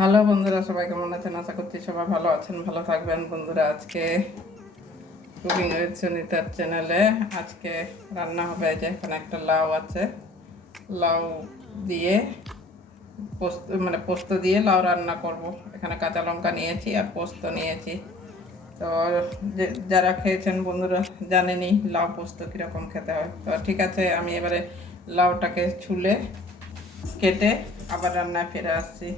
Hello বন্ধুরা, সবাই কেমন আছেন? আশা করছি সবাই ভালো আছেন, ভালো থাকবেন। বন্ধুরা, আজকে কুকিং উইথ সুনিতার চ্যানেলে আজকে রান্না হবে যে, এখানে একটা লাউ আছে। লাউ দিয়ে পোস্ত মানে পোস্ত দিয়ে লাউ রান্না করব। এখানে কাঁচা লঙ্কা নিয়েছি আর পোস্ত নিয়েছি। তো যারা খেয়েছেন বন্ধুরা জানেনি লাউ পোস্ত কীরকম খেতে হয়। তো ঠিক আছে, আমি এবারে লাউটাকে ছুলে কেটে আবার রান্নায় ফিরে আসছি।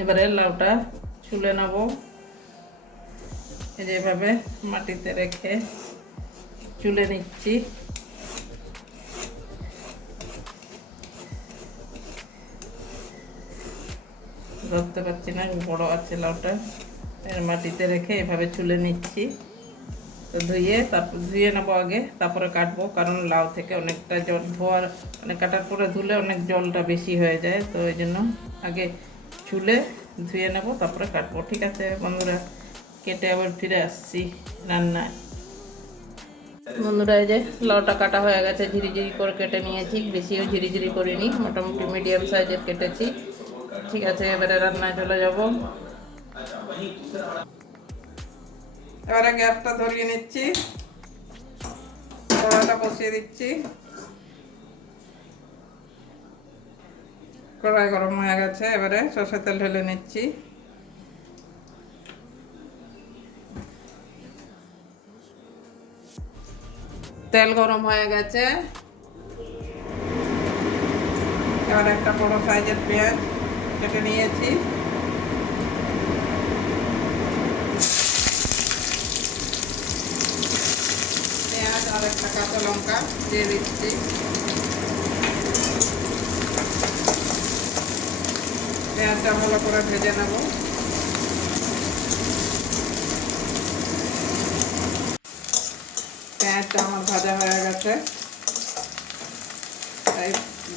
এবারে লাউটা ছুলে নেব। এই যে মাটিতে রেখে চুলে নিচ্ছি। ধরতে পারছি না, বড় আছে লাউটা। এর মাটিতে রেখে এভাবে চুলে নিচ্ছি। তো ধুয়ে তারপর ধুয়ে নেব আগে, তারপরে কাটবো, কারণ লাউ থেকে অনেকটা জল ধোয়ার মানে কাটার পরে ধুলে অনেক জলটা বেশি হয়ে যায়, তো ওই জন্য আগে চুলে ধুয়ে নেব তারপরে কাটবো। ঠিক আছে বন্ধুরা কেটে আবার ফিরে আসছি রান্নায়। বন্ধুরা এই যে লাউটা কাটা হয়ে গেছে ঝিরিঝিরি করে কেটে নিয়েছি। বেশিও ঝিরিঝিরি করিনি মোটামুটি মিডিয়াম সাইজের কেটেছি। ঠিক আছে এবারে রান্নায় চলে যাব। এবারে গ্যাসটা ধরিয়ে নিচ্ছি। কড়াটা বসিয়ে দিচ্ছি। কড়াই গরম হয়ে গেছে, এবারে সর্ষে তেল ঢেলে নিচ্ছি। তেল গরম হয়ে গেছে। এবার একটা বড় সাইজের পেঁয়াজ কেটে নিয়েছি। পেঁয়াজ আর একটা কাঁচা লঙ্কা দিয়ে দিচ্ছি। পেঁয়াজটা ভালো করে ভেজে নেব। পেঁয়াজটা আমার ভাজা হয়ে গেছে। এই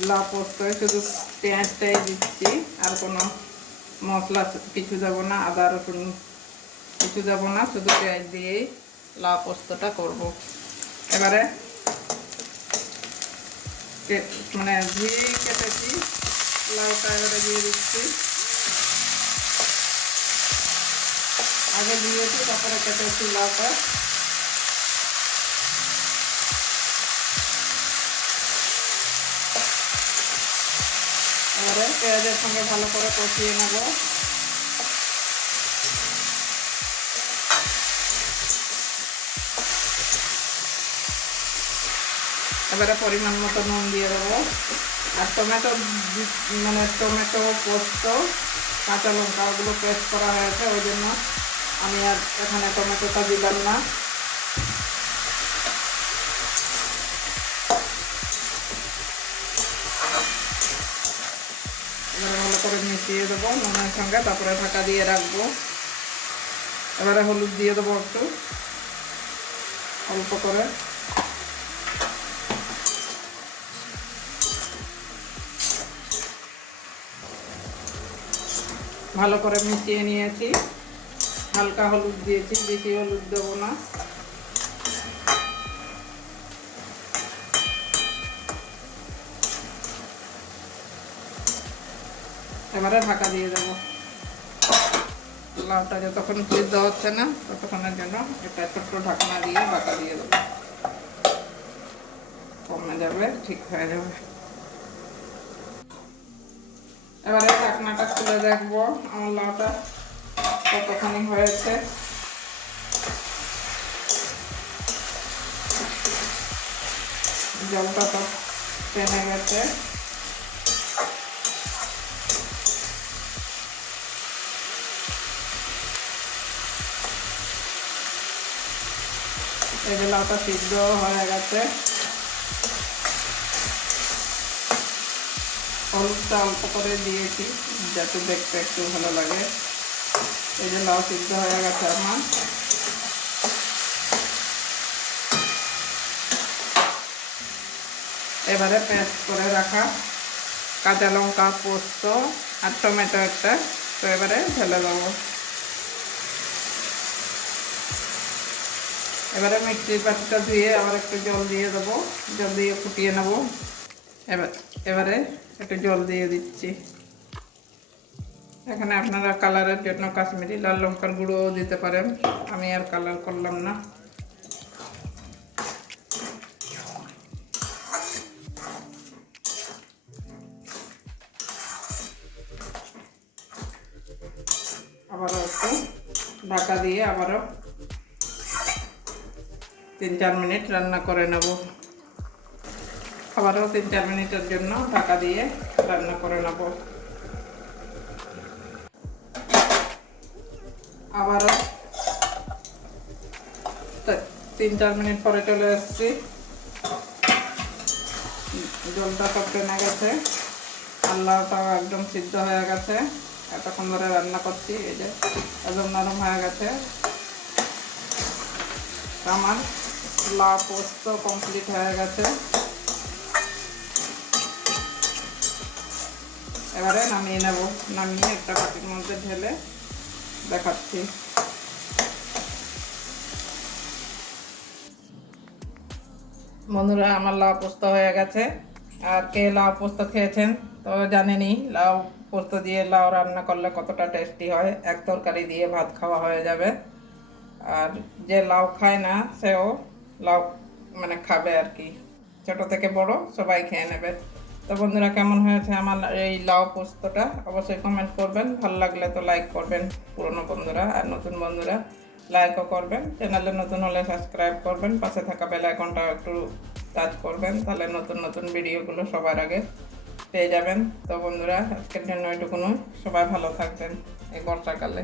লাউ পোস্তয় শুধু পেঁয়াজটাই দিচ্ছি, আর কোনো মশলা কিছু দেবো না, আদা রসুন কিছু দেবো না, শুধু পেঁয়াজ দিয়েই লাউ পোস্তটা করব। এবারে মানে ঘি কেটেছি লাউটা এবারে দিয়ে দিচ্ছি। আগে দিয়েছি তারপরে কেটেছি লাউটা এবারে পেঁয়াজের সঙ্গে ভালো করে কষিয়ে নেব। এবারে পরিমাণ মতো নুন দিয়ে দেবো। আর টমেটো মানে টমেটো পোস্ত, কাঁচা লঙ্কা, ওগুলো পেস্ট করা হয়েছে, ওই জন্য আমি আর এখানে টমেটোটা দিলাম না। এবারে ভালো করে মিশিয়ে দেবো, নুনের সঙ্গে, তারপরে ঢাকা দিয়ে রাখব। এবারে হলুদ দিয়ে দেবো একটু, অল্প করে। ভালো করে মিশিয়ে নিয়েছি। হালকা হলুদ দিয়েছি, বেশি হলুদ দেবো না। এবারে ঢাকা দিয়ে দেবো। লাউটা যতক্ষণ সিদ্ধ হচ্ছে না, ততক্ষণের জন্য একটা ছোট্ট ঢাকনা দিয়ে ঢাকা দিয়ে দেবো। কমে যাবে, ঠিক হয়ে যাবে। এবারে ঢাকনাটা খুলে দেখব, আমার লাউটা কতখানি হয়েছে। জলটা তো টেনে গেছে। এই যে লাউটা সিদ্ধ হয়ে গেছে। হলুদটা অল্প করে দিয়েছি, যাতে দেখতে একটু ভালো লাগে। এই যে লাউ সিদ্ধ হয়ে গেছে আমার। এবারে পেস্ট করে রাখা কাঁচা লঙ্কা পোস্ত আর টমেটো একটা। তো এবারে ঢেলে দেবো। এবারে মিক্সির পাতিটা ধুয়ে আবার একটু জল দিয়ে দেবো। জল দিয়ে ফুটিয়ে নেব। এবার, এবারে একটু জল দিয়ে দিচ্ছি। এখানে আপনারা কালারের জন্য কাশ্মীরি লাল লঙ্কার গুঁড়োও দিতে পারেন। আমি আর কালার করলাম না। আবারও একটু ঢাকা দিয়ে আবারও তিন চার মিনিট রান্না করে নেব। আবারও তিন চার মিনিটের জন্য ঢাকা দিয়ে রান্না করে নেব। আবারও তিন চার মিনিট পরে চলে এসেছি জলটা সব টেনে গেছে। আল্লাহটাও একদম সিদ্ধ হয়ে গেছে। এতক্ষণ ধরে রান্না করছি, এই যে একদম নরম হয়ে গেছে। আমার লাউ পোস্ত কমপ্লিট হয়ে গেছে। এবারে নামিয়ে নেব। নামিয়ে একটা বাটির মধ্যে ঢেলে দেখাচ্ছি। বন্ধুরা, আমার লাউ পোস্ত হয়ে গেছে। আর কে লাউ পোস্ত খেয়েছেন? তো জানেনি, লাউ পোস্ত দিয়ে লাউ রান্না করলে কতটা টেস্টি হয়? এক তরকারি দিয়ে ভাত খাওয়া হয়ে যাবে। আর যে লাউ খায় না, সেও লাউ মানে খাবে আর কি। ছোট থেকে বড়, সবাই খেয়ে নেবে। তো বন্ধুরা, কেমন হয়েছে আমার এই লাউ পোস্তটা? অবশ্যই কমেন্ট করবেন। ভালো লাগলে তো লাইক করবেন পুরনো বন্ধুরা আর নতুন বন্ধুরা লাইকও করবেন। চ্যানেলে নতুন হলে সাবস্ক্রাইব করবেন। পাশে থাকা বেল আইকনটা একটু টাচ করবেন। তাহলে নতুন নতুন ভিডিওগুলো সবার আগে পেয়ে যাবেন। তো বন্ধুরা, আজকের জন্য এটুকুনই সবাই ভালো থাকবেন এই বর্ষাকালে।